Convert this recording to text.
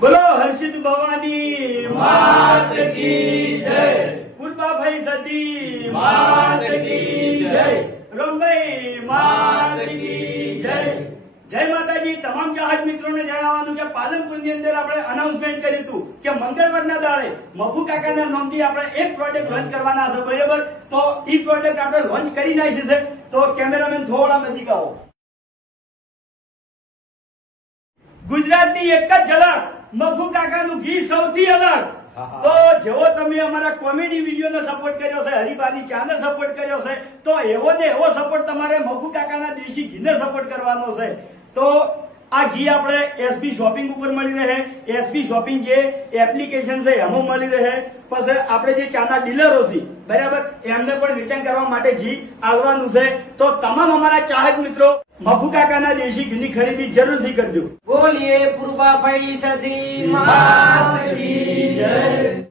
બોલો હર્ષિત ભવાની માત કી જય, પૂર્વાભાઈ સતી માત કી જય, રમભાઈ માત કી જય. જય માતાજી. તમામ ચાહક મિત્રોને જણાવવાનું કે પાલનપુરની અંદર આપણે અનાઉન્સમેન્ટ કર્યું હતું કે મંગળવારના દાડે મફુ કાકાના નામથી આપણે એક પ્રોજેક્ટ લોન્ચ કરવાના છે, બરાબર? તો એ પ્રોજેક્ટ આપણે લોન્ચ કરી નાખી છે. તો કેમેરામેન થોડા નજીક આવો. ગુજરાતની એક જ ઝલક, મફુ કાકાનું ગીત સૌથી અલગ. તો જેવો તમે અમારા કોમેડી વિડીયોનો સપોર્ટ કર્યો છે, હરિભાની ચાને સપોર્ટ કર્યો છે, તો એવો ને એવો સપોર્ટ તમારે મફુ કાકાના દેશી ઘીને સપોર્ટ કરવાનો છે. તો આ ઘી આપણે એસબી શોપિંગ ઉપર મળી રહે, એસબી શોપિંગ જે એપ્લિકેશન છે એમાં મળી રહે. પછી આપણે જે ચાના ડીલરો છે, બરાબર, એમને પણ વેચાણ કરવા માટે ઘી આવવાનું છે. તો તમામ અમારા ચાહક મિત્રો મફુ કાકાના દેશી ઘીની ખરીદી જરૂરથી કરજો. બોલીએ પૂર્વાભાઈ સતી માત કી